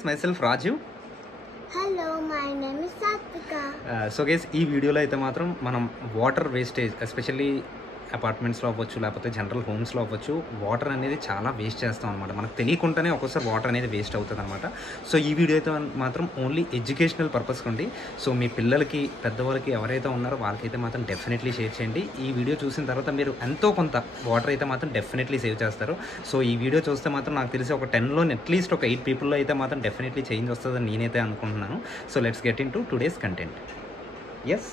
myself Raju. Hello, my name is Satvika. So guys, ఈ వీడియోలో అయితే మాత్రం మనం వాటర్ వేస్టేజ్ ఎస్పెషల్లీ అపార్ట్మెంట్స్లో అవ్వచ్చు లేకపోతే జనరల్ హోమ్స్లో అవ్వచ్చు వాటర్ అనేది చాలా వేస్ట్ చేస్తాం అనమాట. మనకు తెలియకుండానే ఒక్కోసారి వాటర్ అనేది వేస్ట్ అవుతుంది అనమాట. సో ఈ వీడియో అయితే మాత్రం ఓన్లీ ఎడ్యుకేషనల్ పర్పస్కి ఉంది. సో మీ పిల్లలకి పెద్దవాళ్ళకి ఎవరైతే ఉన్నారో వాళ్ళకైతే మాత్రం డెఫినెట్లీ షేర్ చేయండి. ఈ వీడియో చూసిన తర్వాత మీరు ఎంతో కొంత వాటర్ అయితే మాత్రం డెఫినెట్లీ సేవ్ చేస్తారు. సో ఈ వీడియో చూస్తే మాత్రం నాకు తెలిసి ఒక 10లో అట్లీస్ట్ ఒక 8 పీపుల్లో అయితే మాత్రం డెఫినెట్లీ చేంజ్ వస్తుందని నేనైతే అనుకుంటున్నాను. So let's get in to today's content. Yes,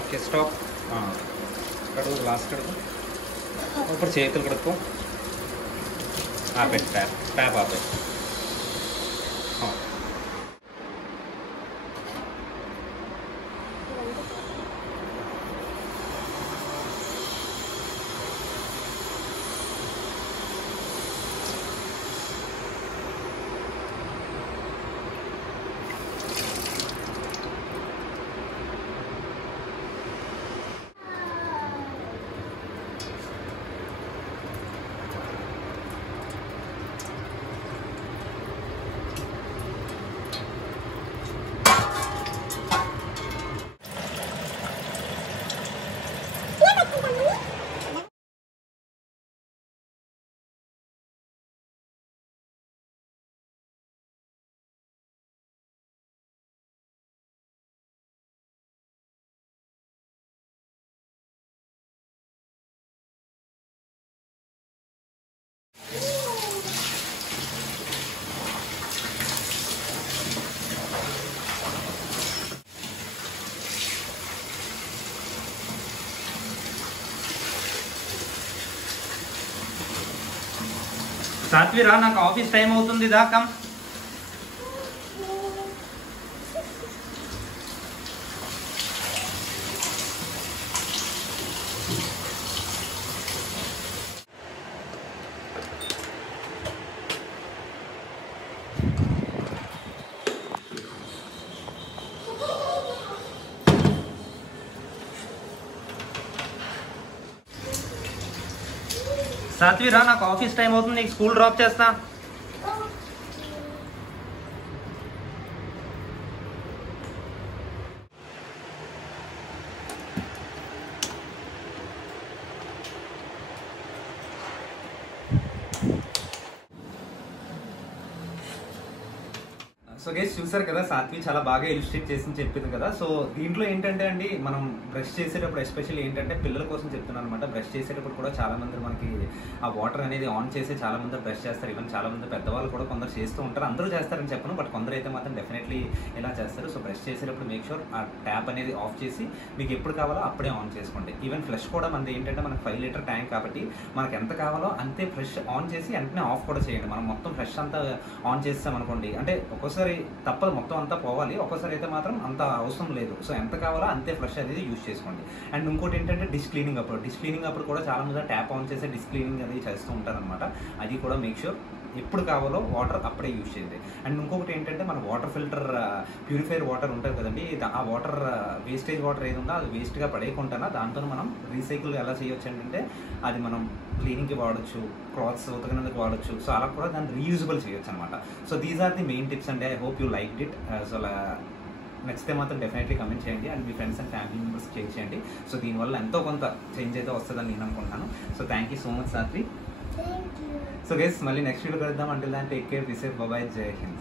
okay stop. కడుగు, గ్లాస్ కడుగు, ఇప్పుడు చేతులు కడుక్కో, ఆపే ట్యాప్ ట్యాప్ ఆపే. సాత్విరా, నాకు ఆఫీస్ టైం అవుతుంది, దాకా సాత్విరా, నాకు ఆఫీస్ టైం అవుతుంది, నీకు స్కూల్ డ్రాప్ చేస్తా. సో గైస్, చూసారు కదా, సాత్వి చాలా బాగా ఇలిస్ట్రేట్ చేసి చెప్పింది కదా. సో దీంట్లో ఏంటంటే అండి, మనం బ్రష్ చేసేటప్పుడు ఎస్పెషల్లీ ఏంటంటే పిల్లల కోసం చెప్తున్నాను అనమాట. బ్రష్ చేసేటప్పుడు కూడా చాలా మంది మనకి ఆ వాటర్ అనేది ఆన్ చేసి చాలా మంది బ్రష్ చేస్తారు. ఈవెన్ చాలా మంది పెద్దవాళ్ళు కూడా కొందరు చేస్తూ ఉంటారు. అందరూ చేస్తారని చెప్పను, బట్ కొందరు అయితే మాత్రం డెఫినెట్లీ ఇలా చేస్తారు. సో బ్రష్ చేసేటప్పుడు మేక్ షూర్ ఆ ట్యాప్ అనేది ఆఫ్ చేసి మీకు ఎప్పుడు కావాలో అప్పుడే ఆన్ చేసుకోండి. ఈవెన్ ఫ్లష్ కూడా మనది ఏంటంటే మనకు 5 లీటర్ ట్యాంక్ కాబట్టి మనకు ఎంత కావాలో అంతే ఫ్లష్ ఆన్ చేసి వెంటనే ఆఫ్ కూడా చేయండి. మనం మొత్తం ఫ్లష్ అంతా ఆన్ చేస్తాం అనుకోండి, అంటే ఒక్కోసారి తప్పదు మొత్తం అంతా పోవాలి, ఒక్కోసారి అయితే మాత్రం అంత అవసరం లేదు. సో ఎంత కావాలో అంతే ఫ్లష్ అనేది యూజ్ చేసుకోండి. అండ్ ఇంకోటి ఏంటంటే డిష్ క్లీనింగ్ అప్పుడు కూడా చాలా మంది ట్యాప్ ఆన్ చేసి డిష్ క్లీనింగ్ అనేది చేస్తూ ఉంటారనమాట. అది కూడా మేక్ షూర్ ఎప్పుడు కావాలో వాటర్ అప్పుడే యూజ్ చేయండి. అండ్ ఇంకొకటి ఏంటంటే మన వాటర్ ఫిల్టర్ ప్యూరిఫైర్ వాటర్ ఉంటుంది కదండి, ఆ వాటర్ వేస్టేజ్ వాటర్ ఏది ఉందో అది వేస్ట్గా పడేయకుండా దాంతో మనం రీసైకిల్ ఎలా చేయొచ్చు అంటే అది మనం క్లీనింగ్కి వాడచ్చు, క్లాత్స్ ఉతకడానికి వాడచ్చు. సో అలా కూడా దాన్ని రీయూజబుల్ చేయొచ్చు అనమాట. So these are the main tips అండి. I hope you like it. So నచ్చితే మాత్రం డెఫినెట్లీ కమెంట్ చేయండి అండ్ మీ friends and family members share చేయండి. సో దీనివల్ల ఎంతో కొంత చేంజ్ అయితే వస్తుందని నేను అనుకుంటున్నాను. So thank you so much Satvi. Thank you. So guys మళ్ళీ నెక్స్ట్ వీడియో కలుద్దాం. Until then take care, be safe, bye bye, Jai Hind.